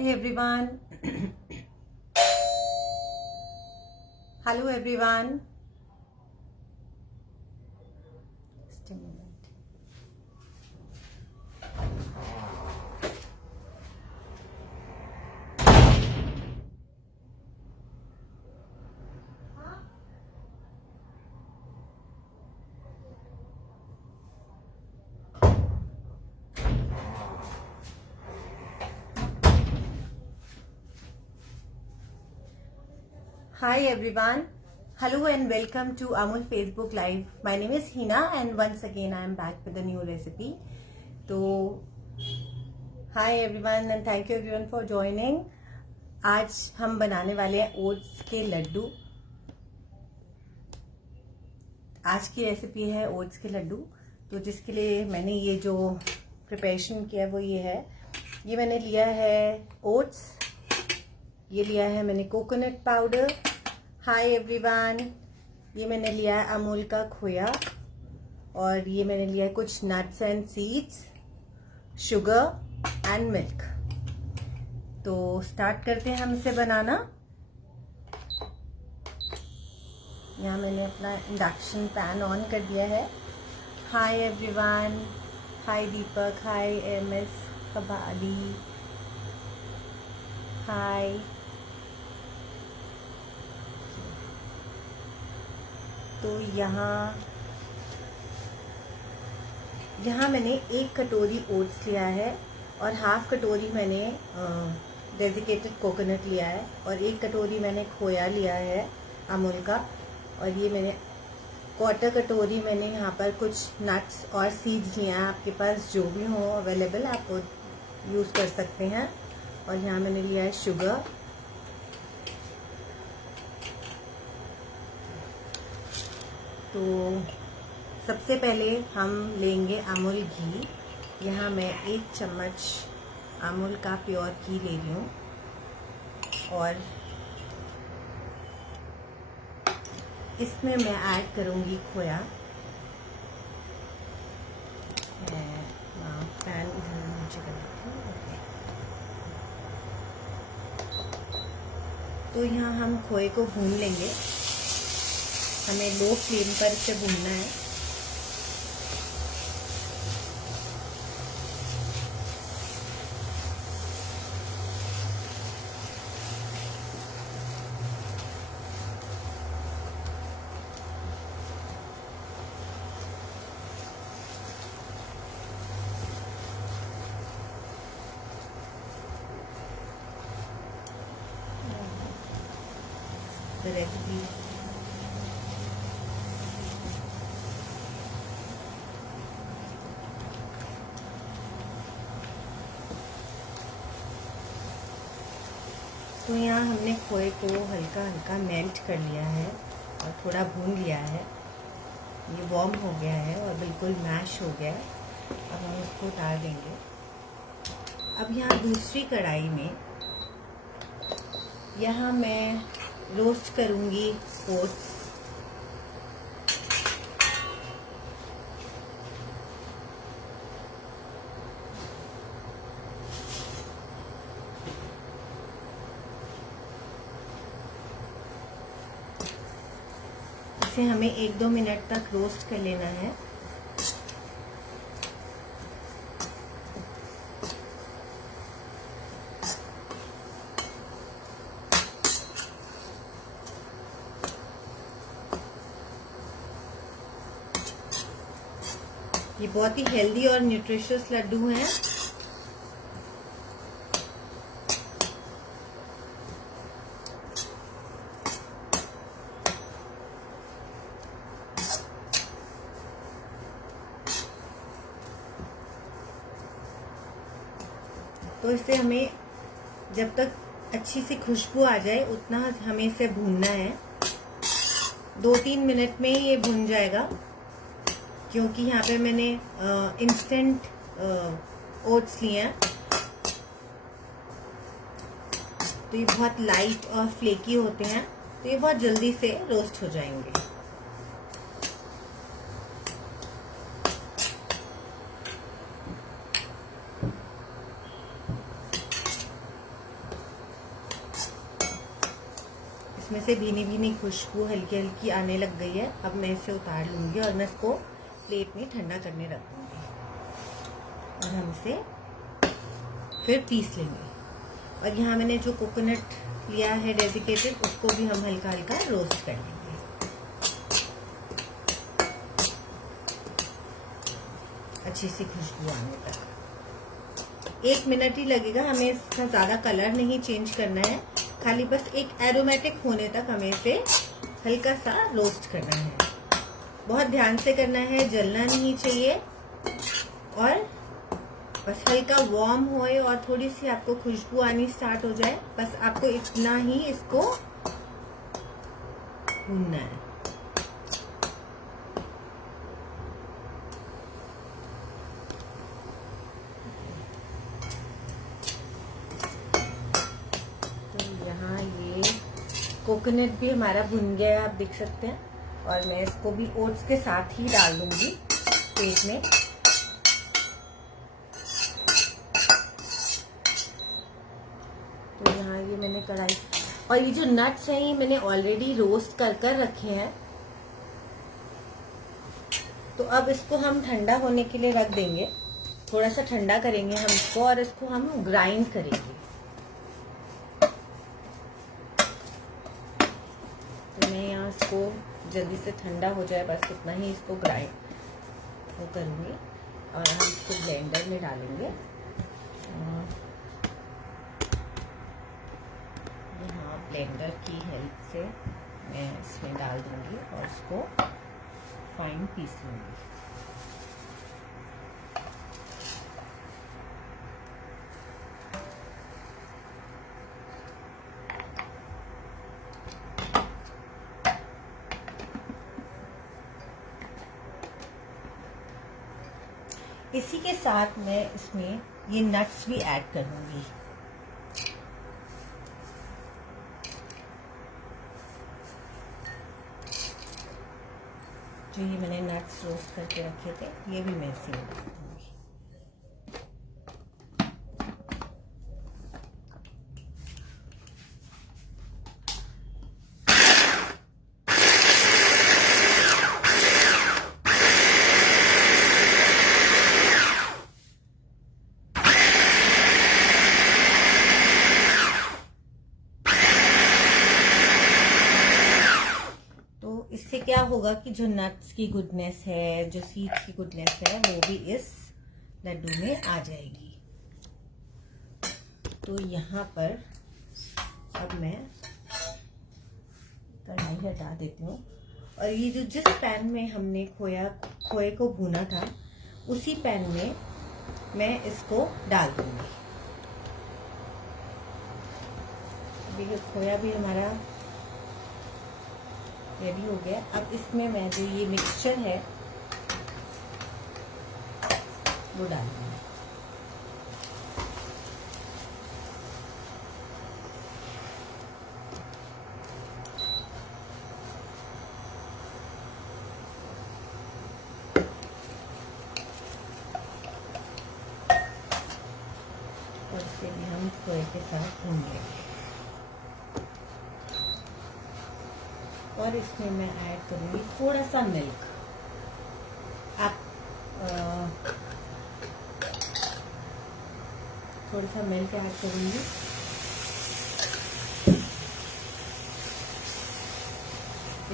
Hi everyone. Hello everyone. Just a moment. Hi everyone. Hello and welcome to Amul Facebook Live. My name is Hina and once again I am back with a new recipe. तो hi everyone and thank you everyone for joining. आज हम बनाने वाले हैं oats के लड्डू. आज की recipe है ओट्स के लड्डू. तो जिसके लिए मैंने ये जो प्रिपरेशन किया वो ये है. ये मैंने लिया है ओट्स, ये लिया है मैंने कोकोनट पाउडर. Hi everyone. ये मैंने लिया है अमूल का खोया और ये मैंने लिया है कुछ nuts and seeds, sugar and milk. तो स्टार्ट करते हैं हम इसे बनाना. यहाँ मैंने अपना इंडक्शन पैन ऑन कर दिया है. Hi everyone. Hi Deepak. Hi MS Kabali. Hi. तो यहाँ मैंने 1 कटोरी ओट्स लिया है और हाफ कटोरी मैंने डेजिकेटेड कोकोनट लिया है और 1 कटोरी मैंने खोया लिया है अमूल का और ये मैंने 1/4 कटोरी मैंने यहाँ पर कुछ नट्स और सीड्स लिया है. आपके पास जो भी हो अवेलेबल आप वो यूज़ कर सकते हैं. और यहाँ मैंने लिया है शुगर. तो सबसे पहले हम लेंगे अमूल घी. यहाँ मैं 1 चम्मच अमूल का प्योर घी ले रही हूँ और इसमें मैं ऐड करूँगी खोया. पैन इधर नीचे कर देती हूँ. ओके. तो यहाँ हम खोए को भून लेंगे. हमें लो फ्लेम पर इसे भूनना है. The recipe. तो यहाँ हमने खोए को हल्का हल्का मेल्ट कर लिया है और थोड़ा भून लिया है. ये वार्म हो गया है और बिल्कुल मैश हो गया है. अब हम इसको उतार देंगे. अब यहाँ दूसरी कढ़ाई में यहाँ मैं रोस्ट करूँगी ओट्स. इसे हमें 1-2 मिनट तक रोस्ट कर लेना है. ये बहुत ही हेल्दी और न्यूट्रिशियस लड्डू हैं. तो इसे हमें जब तक अच्छी सी खुशबू आ जाए उतना हमें इसे भूनना है. 2-3 मिनट में ये भून जाएगा क्योंकि यहाँ पे मैंने इंस्टेंट ओट्स लिए हैं. तो ये बहुत लाइट और फ्लेकी होते हैं तो ये बहुत जल्दी से रोस्ट हो जाएंगे. इसमें से भीनी भीनी खुशबू हल्की हल्की आने लग गई है। अब मैं इसे उतार लूँगी और मैं इसको प्लेट में ठंडा करने रख दूँगी और हम इसे फिर पीस लेंगे। और यहाँ मैंने जो कोकोनट लिया है डेजिकेटेड, उसको भी हम हल्का हल्का रोस्ट कर लेंगे। अच्छी सी खुशबू आने तक 1 मिनट ही लगेगा। हमें इसका ज़्यादा कलर नहीं चेंज करना है, खाली बस एक एरोमेटिक होने तक हमें इसे हल्का सा रोस्ट करना है। बहुत ध्यान से करना है, जलना नहीं चाहिए। और बस हल्का वार्म होए और थोड़ी सी आपको खुशबू आनी स्टार्ट हो जाए, बस आपको इतना ही इसको भूनना है। कोकोनट भी हमारा भुन गया है, आप देख सकते हैं। और मैं इसको भी ओट्स के साथ ही डाल दूंगी प्लेट में। तो यहाँ ये मैंने कढ़ाई, और ये जो नट्स हैं ये मैंने ऑलरेडी रोस्ट कर रखे हैं। तो अब इसको हम ठंडा होने के लिए रख देंगे, थोड़ा सा ठंडा करेंगे हम इसको और इसको हम ग्राइंड करेंगे। मैं यहाँ इसको जल्दी से ठंडा हो जाए बस उतना ही इसको ग्राइंड वो करूँगी और हम इसको ब्लेंडर में डालेंगे। यहाँ ब्लेंडर की हेल्प से मैं इसमें डाल दूँगी और इसको फाइन पीस लूँगी। इसी के साथ मैं इसमें ये नट्स भी ऐड करूंगी। जो ये मैंने नट्स रोस्ट करके रखे थे, ये भी मैं इसी में डाल दूंगी। इससे क्या होगा कि जो नट्स की गुडनेस है, जो सीड्स की गुडनेस है, वो भी इस लड्डू में आ जाएगी। तो यहाँ पर अब मैं कढ़ाई हटा देती हूँ और ये जो जिस पैन में हमने खोए को भूना था, उसी पैन में मैं इसको डाल दूंगी। अभी खोया भी हमारा रेडी हो गया। अब इसमें मैं जो ये मिक्सचर है वो डाल दूंगी। और इसे भी हम खोए के साथ भून लेंगे। और इसमें मैं ऐड करूंगी थोड़ा सा मिल्क। आप थोड़ा सा मिल्क ऐड करूंगी।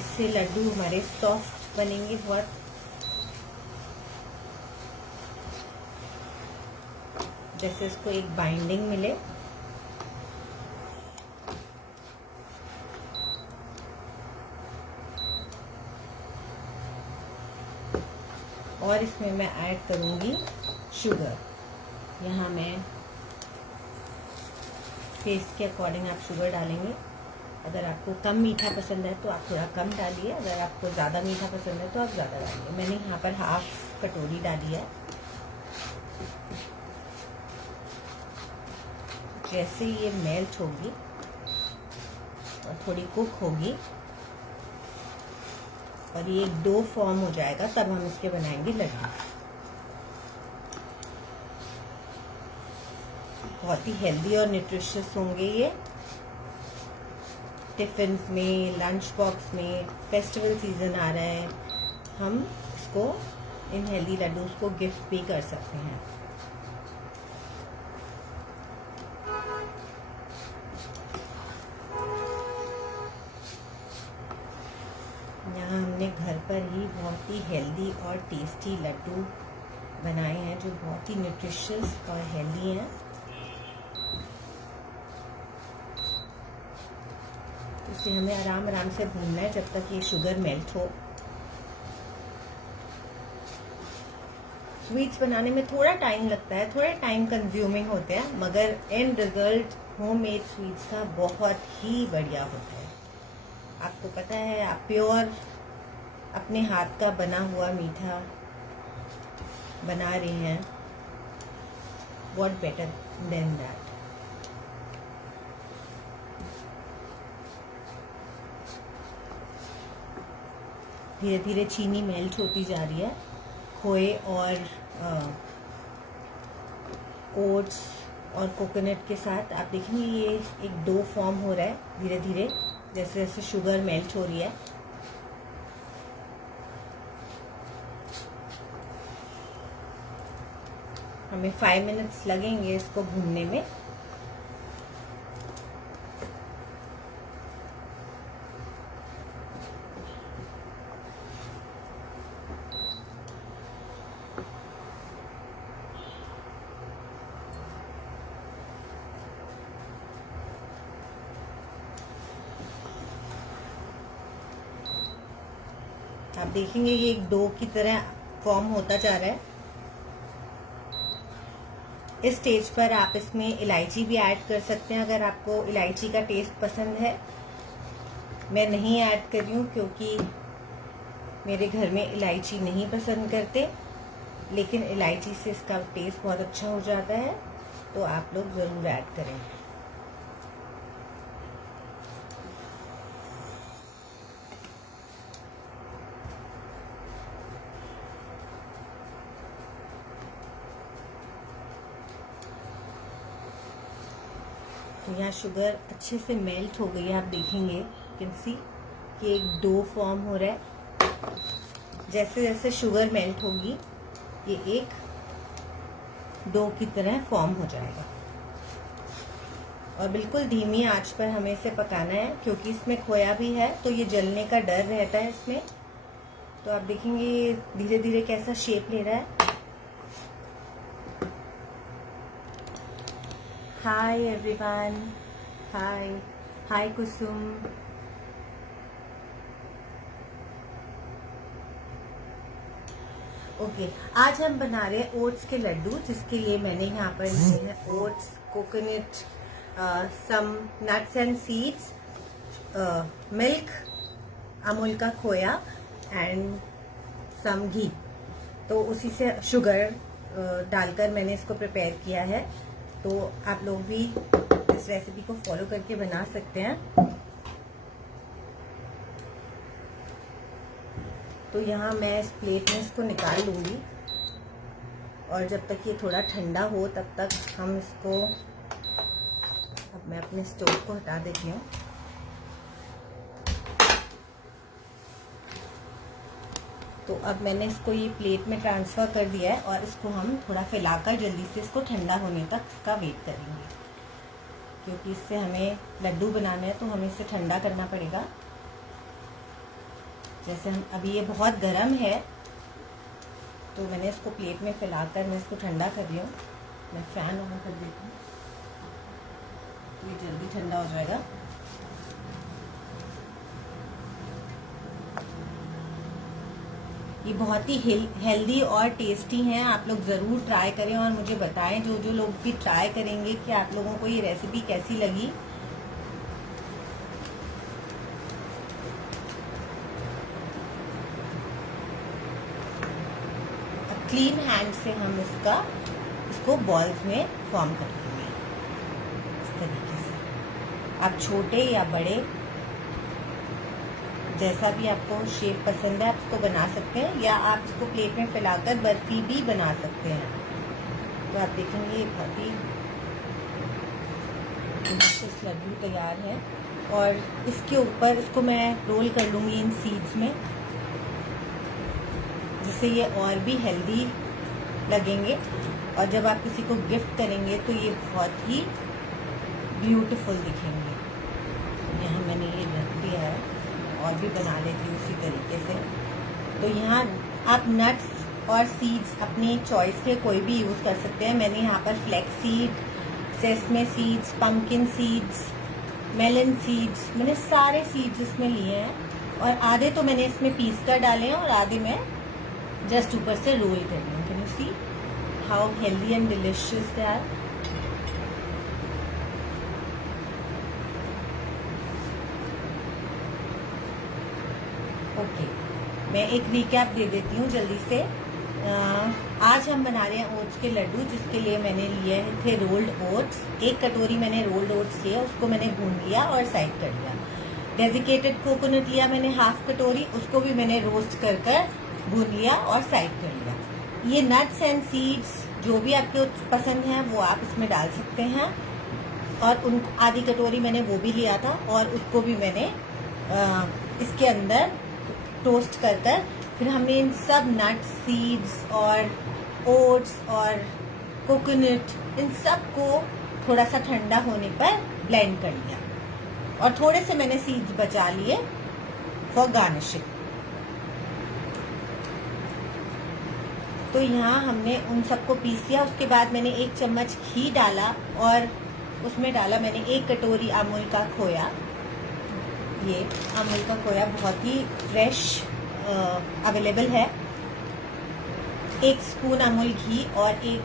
इससे लड्डू हमारे सॉफ्ट बनेंगे बहुत। जैसे इसको एक बाइंडिंग मिले। और इसमें मैं ऐड करूंगी शुगर। यहाँ मैं टेस्ट के अकॉर्डिंग आप शुगर डालेंगे। अगर आपको कम मीठा पसंद है तो आप थोड़ा कम डालिए, अगर आपको ज़्यादा मीठा पसंद है तो आप ज़्यादा डालिए। मैंने यहाँ पर 1/2 कटोरी डाली है। जैसे ये मेल्ट होगी और थोड़ी कुक होगी और ये एक डो फॉर्म हो जाएगा, तब हम इसके बनाएंगे लड्डू। बहुत ही हेल्दी और न्यूट्रिशियस होंगे ये। टिफ़िन्स में, लंच बॉक्स में, फेस्टिवल सीज़न आ रहा है, हम इसको इन हेल्दी लड्डूज़ को गिफ्ट भी कर सकते हैं। यहाँ हमने घर पर ही बहुत ही हेल्दी और टेस्टी लड्डू बनाए हैं जो बहुत ही न्यूट्रिशियस और हेल्दी हैं। इसे हमें आराम आराम से भूनना है जब तक ये शुगर मेल्ट हो। स्वीट्स बनाने में थोड़ा टाइम लगता है, थोड़ा टाइम कंज्यूमिंग होते हैं, मगर एंड रिजल्ट होममेड स्वीट्स का बहुत ही बढ़िया होता है। आपको पता है, आप प्योर अपने हाथ का बना हुआ मीठा बना रहे हैं, व्हाट बेटर देन दैट। धीरे धीरे चीनी मेल्ट होती जा रही है। खोए और ओट्स और कोकोनट के साथ आप देखेंगे ये एक डो फॉर्म हो रहा है धीरे धीरे, जैसे जैसे शुगर मेल्ट हो रही है। हमें 5 मिनट्स लगेंगे इसको भूनने में। आप देखेंगे ये एक डो की तरह फॉर्म होता जा रहा है। इस स्टेज पर आप इसमें इलायची भी ऐड कर सकते हैं अगर आपको इलायची का टेस्ट पसंद है। मैं नहीं ऐड कर रही हूँ क्योंकि मेरे घर में इलायची नहीं पसंद करते, लेकिन इलायची से इसका टेस्ट बहुत अच्छा हो जाता है, तो आप लोग ज़रूर ऐड करें। तो यहाँ शुगर अच्छे से मेल्ट हो गई है। आप देखेंगे कैन सी कि एक डो फॉर्म हो रहा है। जैसे जैसे शुगर मेल्ट होगी ये एक डो की तरह फॉर्म हो जाएगा। और बिल्कुल धीमी आंच पर हमें इसे पकाना है क्योंकि इसमें खोया भी है, तो ये जलने का डर रहता है इसमें। तो आप देखेंगे ये धीरे धीरे कैसा शेप ले रहा है। हाय एवरीवन, हाय हाय कुसुम। ओके, आज हम बना रहे हैं ओट्स के लड्डू, जिसके लिए मैंने यहाँ पर लिए हैं oats, coconut, some nuts and seeds, milk, Amul का खोया एंड सम घी। तो उसी से शुगर डालकर मैंने इसको प्रिपेयर किया है। तो आप लोग भी इस रेसिपी को फॉलो करके बना सकते हैं। तो यहाँ मैं इस प्लेट में इसको निकाल लूँगी और जब तक ये थोड़ा ठंडा हो तब तक हम इसको, अब मैं अपने स्टोव को हटा देती हूँ। तो अब मैंने इसको ये प्लेट में ट्रांसफ़र कर दिया है और इसको हम थोड़ा फैलाकर जल्दी से इसको ठंडा होने तक इसका वेट करेंगे, क्योंकि इससे हमें लड्डू बनाना है तो हमें इसे ठंडा करना पड़ेगा। जैसे हम अभी ये बहुत गर्म है तो मैंने इसको प्लेट में फैलाकर मैं इसको ठंडा कर रही हूँ। मैं फ़ैन ऑन कर देती हूँ तो ये जल्दी ठंडा हो जाएगा। ये बहुत ही हेल्दी और टेस्टी हैं। आप लोग ज़रूर ट्राई करें और मुझे बताएं, जो जो लोग भी ट्राई करेंगे, कि आप लोगों को ये रेसिपी कैसी लगी। अब क्लीन हैंड से हम इसको बॉल्स में फॉर्म कर देंगे इस तरीके से। आप छोटे या बड़े जैसा भी आपको शेप पसंद है आप इसको बना सकते हैं, या आप इसको प्लेट में फैलाकर बर्फी भी बना सकते हैं। तो आप देखेंगे ये बहुत ही डिलीशियस लड्डू तैयार है। और इसके ऊपर इसको मैं रोल कर लूँगी इन सीड्स में, जिससे ये और भी हेल्दी लगेंगे। और जब आप किसी को गिफ्ट करेंगे तो ये बहुत ही ब्यूटीफुल दिखेंगे। यहाँ मैंने ये रख दिया है और भी बना लेती हूँ उसी तरीके से। तो यहाँ आप नट्स और सीड्स अपनी चॉइस के कोई भी यूज़ कर सकते हैं। मैंने यहाँ पर flax seed, sesame seeds, pumpkin seeds, melon seeds, मैंने सारे सीड्स इसमें लिए हैं। और आधे तो मैंने इसमें पीस कर डाले हैं और आधे मैं जस्ट ऊपर से रोल कर रही हूँ। Can you see how healthy and delicious they are. Okay, मैं एक रिकैप दे देती हूँ जल्दी से। आज हम बना रहे हैं ओट्स के लड्डू, जिसके लिए मैंने लिए थे रोल्ड ओट्स। 1 कटोरी मैंने रोल्ड ओट्स लिया, उसको मैंने भून लिया और साइड कर लिया। डेजिकेटेड कोकोनट लिया मैंने हाफ कटोरी, उसको भी मैंने रोस्ट कर कर भून लिया और साइड कर लिया। ये नट्स एंड सीड्स जो भी आपके पसंद हैं वो आप इसमें डाल सकते हैं। और उन आधी कटोरी मैंने वो भी लिया था और उसको भी मैंने इसके अंदर टोस्ट कर कर फिर हमने इन सब नट्स, सीड्स और ओट्स और कोकोनट इन सब को थोड़ा सा ठंडा होने पर ब्लेंड कर लिया। और थोड़े से मैंने सीड्स बचा लिए फॉर गार्निशिंग। तो यहाँ हमने उन सबको पीस लिया। उसके बाद मैंने 1 चम्मच घी डाला और उसमें डाला मैंने 1 कटोरी अमूल का खोया। ये अमूल का खोया बहुत ही फ्रेश अवेलेबल है। 1 स्पून अमूल घी और 1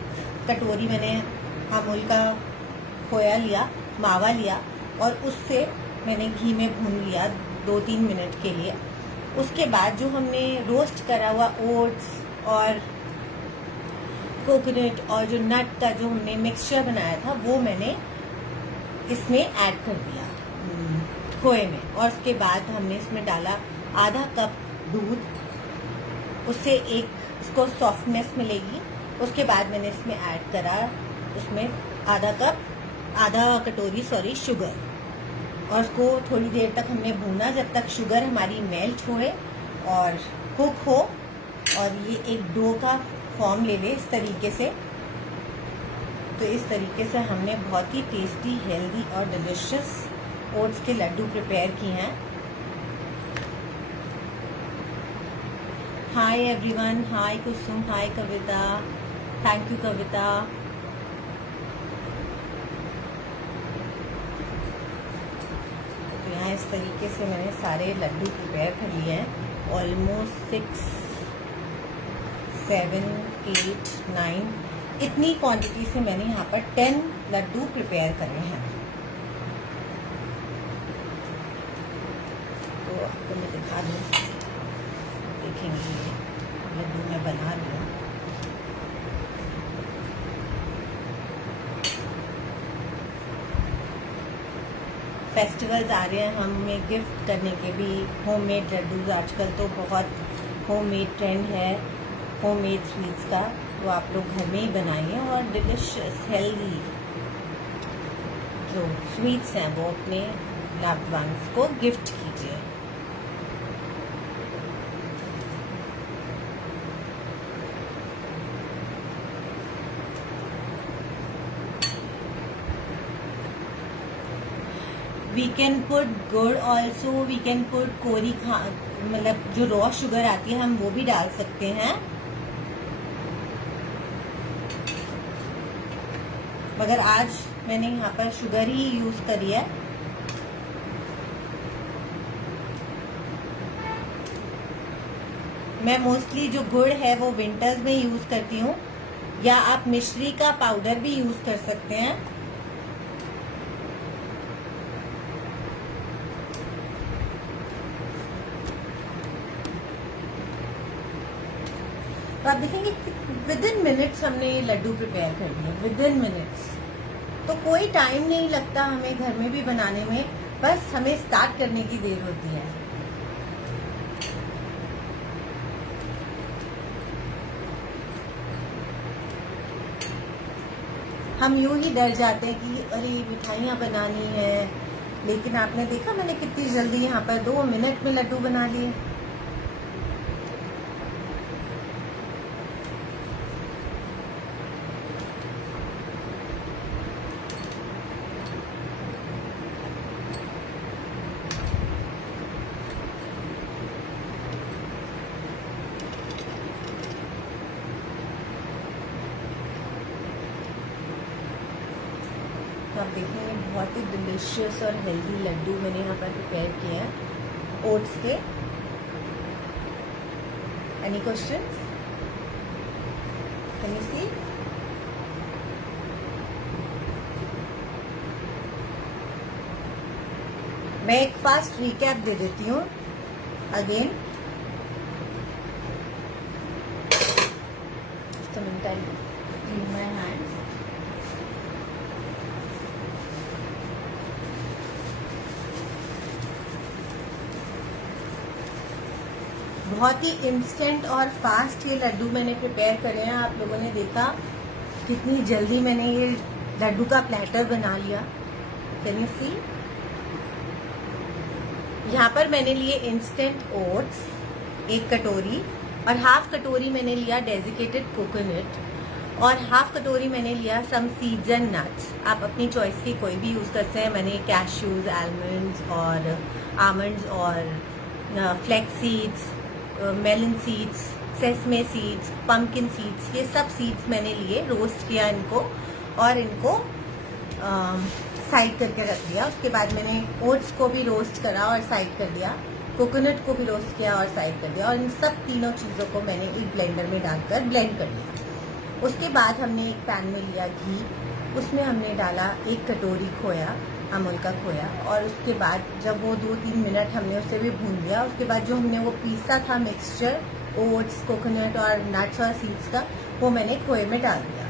कटोरी मैंने अमूल का खोया लिया, मावा लिया और उससे मैंने घी में भून लिया 2-3 मिनट के लिए। उसके बाद जो हमने रोस्ट करा हुआ ओट्स और कोकोनट और जो नट का जो हमने मिक्सचर बनाया था वो मैंने इसमें ऐड कर दिया खोए में। और उसके बाद हमने इसमें डाला आधा कप दूध, उससे इसको सॉफ्टनेस मिलेगी। उसके बाद मैंने इसमें ऐड करा उसमें आधा कटोरी शुगर। और उसको थोड़ी देर तक हमने भूना जब तक शुगर हमारी मेल्ट होए और कुक हो और ये एक डो का फॉर्म ले ले इस तरीके से। तो इस तरीके से हमने बहुत ही टेस्टी, हेल्दी और डिलिशियस ओट्स के लड्डू प्रिपेयर किए हैं। Hi everyone, hi Kusum, hi Kavita, thank you Kavita. तो यहाँ इस तरीके से मैंने सारे लड्डू प्रिपेयर कर लिए हैं। ऑलमोस्ट 6, 7, 8, 9 इतनी क्वांटिटी से मैंने यहाँ पर 10 लड्डू प्रिपेयर करे हैं। तो आपको मैं दिखा दूँ, देखेंगे लड्डू मैं बना रही हूँ। फेस्टिवल्स आ रहे हैं, हमें गिफ्ट करने के भी होममेड लड्डूज। आजकल तो बहुत होममेड ट्रेंड है होममेड स्वीट्स का। तो आप लोग घर में ही बनाइए और डिलिशियस हेल्दी जो स्वीट्स हैं वो अपने लव्ड वंस को गिफ्ट कीजिए। वी कैन पुट गुड़ ऑल्सो, वी कैन पुट कोरी मतलब जो रॉ शुगर आती है हम वो भी डाल सकते हैं। मगर आज मैंने यहाँ पर शुगर ही यूज करी है। मैं मोस्टली जो गुड़ है वो विंटर्स में यूज करती हूँ, या आप मिश्री का पाउडर भी यूज कर सकते हैं। तो आप देखेंगे विद इन मिनट्स हमने लड्डू प्रिपेयर कर लिए, विद इन मिनट्स। तो कोई टाइम नहीं लगता हमें घर में भी बनाने में, बस हमें स्टार्ट करने की देर होती है। हम यूं ही डर जाते हैं कि अरे मिठाइयाँ बनानी है, लेकिन आपने देखा मैंने कितनी जल्दी यहाँ पर 2 मिनट में लड्डू बना लिए। तो आप देखेंगे बहुत ही डिलीशियस और हेल्दी लड्डू मैंने यहाँ पर प्रिपेयर किए हैं ओट्स के। Any questions? कैन यू सी? मैं एक फास्ट रिकैप दे देती हूँ again. Just a minute, I clean my hands. बहुत ही इंस्टेंट और फास्ट ये लड्डू मैंने प्रिपेयर करे हैं। आप लोगों ने देखा कितनी जल्दी मैंने ये लड्डू का प्लेटर बना लिया। कैन यू सी? यहाँ पर मैंने लिए इंस्टेंट ओट्स 1 कटोरी, और हाफ कटोरी मैंने लिया डेजिकेटेड कोकोनट, और हाफ कटोरी मैंने लिया सम सीड्स एंड नट्स। आप अपनी चॉइस की कोई भी यूज़ करते हैं। मैंने कैश्यूज, आलमंड्स और आमंड्स और flax seeds, melon seeds, sesame seeds, pumpkin seeds, ये सब सीड्स मैंने लिए, रोस्ट किया इनको और इनको साइड करके रख दिया। उसके बाद मैंने ओट्स को भी रोस्ट करा और साइड कर दिया, कोकोनट को भी रोस्ट किया और साइड कर दिया, और इन सब तीनों चीज़ों को मैंने एक ब्लेंडर में डालकर ब्लेंड कर दिया। उसके बाद हमने एक पैन में लिया घी, उसमें हमने डाला 1 कटोरी खोया, अमूल का खोया, और उसके बाद जब वो 2-3 मिनट हमने उसे भी भून लिया, उसके बाद जो हमने वो पीसा था मिक्सचर ओट्स, कोकोनट और नट्स और सीड्स का, वो मैंने खोए में डाल दिया।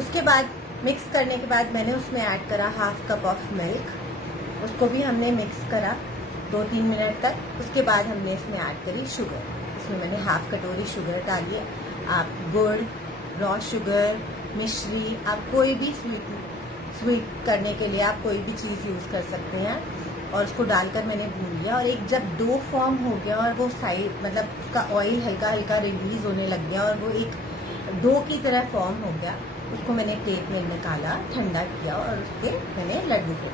उसके बाद मिक्स करने के बाद मैंने उसमें ऐड करा हाफ कप ऑफ मिल्क, उसको भी हमने मिक्स करा 2-3 मिनट तक। उसके बाद हमने इसमें ऐड करी शुगर, इसमें मैंने हाफ कटोरी शुगर डाली है। आप गुड़, रॉ शुगर, मिश्री, आप कोई भी स्वीट करने के लिए आप कोई भी चीज़ यूज़ कर सकते हैं, और उसको डालकर मैंने भून लिया। और एक जब डो फॉर्म हो गया और वो साइड मतलब उसका ऑयल हल्का हल्का रिलीज होने लग गया और वो एक डो की तरह फॉर्म हो गया, उसको मैंने प्लेट में निकाला, ठंडा किया, और उसके मैंने लड्डू को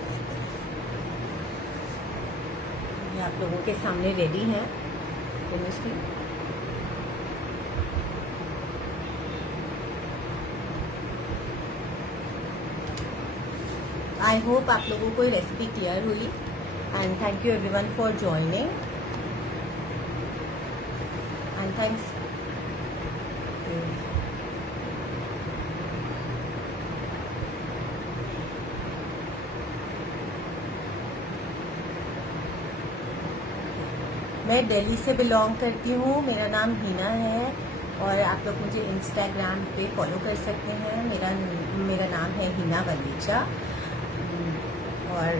ये आप लोगों के सामने रेडी हैं। आई होप आप लोगों को रेसिपी क्लियर हुई, and thank you everyone for joining, and thanks. मैं दिल्ली से बिलोंग करती हूँ, मेरा नाम हिना है, और आप लोग मुझे इंस्टाग्राम पे फॉलो कर सकते हैं। मेरा नाम है हिना वलीचा। और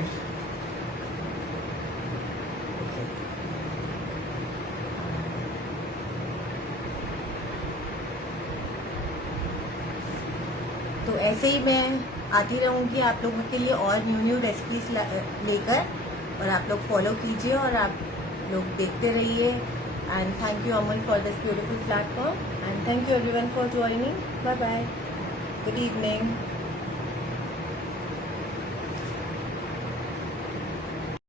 तो ऐसे ही मैं आती रहूँगी आप लोगों के लिए और न्यू रेसिपीज लेकर, और आप लोग फॉलो कीजिए और आप लोग देखते रहिए। And thank you Amul for this beautiful platform, and thank you everyone for joining. Bye bye, good evening.